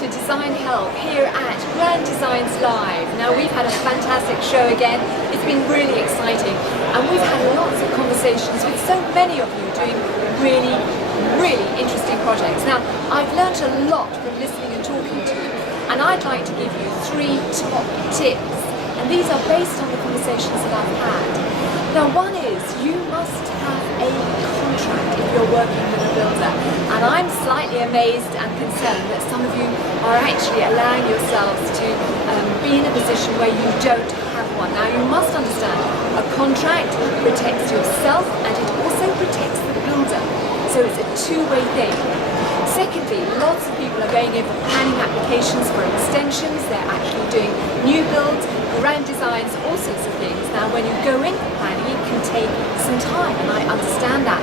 to Design Help here at Grand Designs Live. Now we've had a fantastic show again, it's been really exciting and we've had lots of conversations with so many of you doing really interesting projects. Now I've learnt a lot from listening and talking to you and I'd like to give you 3 top tips, and these are based on the conversations that I've had. Now one is, you must have a contract if you're working with a builder, and I'm slightly amazed and concerned that some of you are actually allowing yourselves to be in a position where you don't have one. Now you must understand, a contract protects yourself and it also protects the builder, so it's a two-way thing. Secondly, lots of people are going in for planning applications for extensions, they're actually doing new builds, grand designs, all sorts of things. Now when you go in for planning, it can take some time, and I understand that.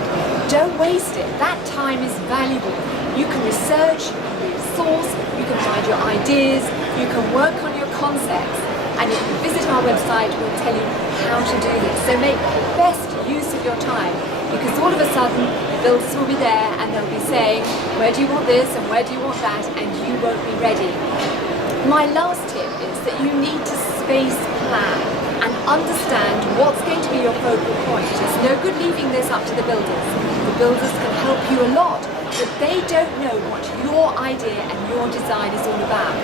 Don't waste it, that time is valuable. You can research, you can resource, you can find your ideas, you can work on your concepts, and if you visit our website, we'll tell you how to do this. So make best use of your time, because all of a sudden builders will be there and they'll be saying, where do you want this and where do you want that, and you won't be ready. My last tip is that you need to space plan and understand what's going to be your focal point. It's no good leaving this up to the builders. The builders can help you a lot, but they don't know what your idea and your design is all about.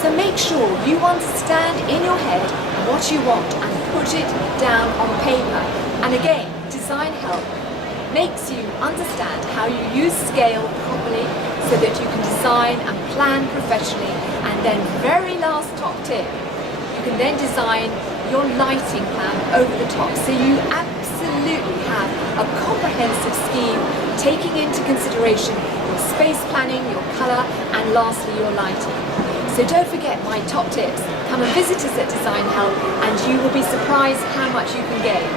So make sure you understand in your head what you want and put it down on paper. And again, Design Help makes you understand how you use scale properly so that you can design and plan professionally. And then very last top tip, you can then design your lighting plan over the top, so you absolutely have a comprehensive scheme taking into consideration your space planning, your colour, and lastly your lighting. So don't forget my top tips. Come and visit us at Design Help and you will be surprised how much you can gain.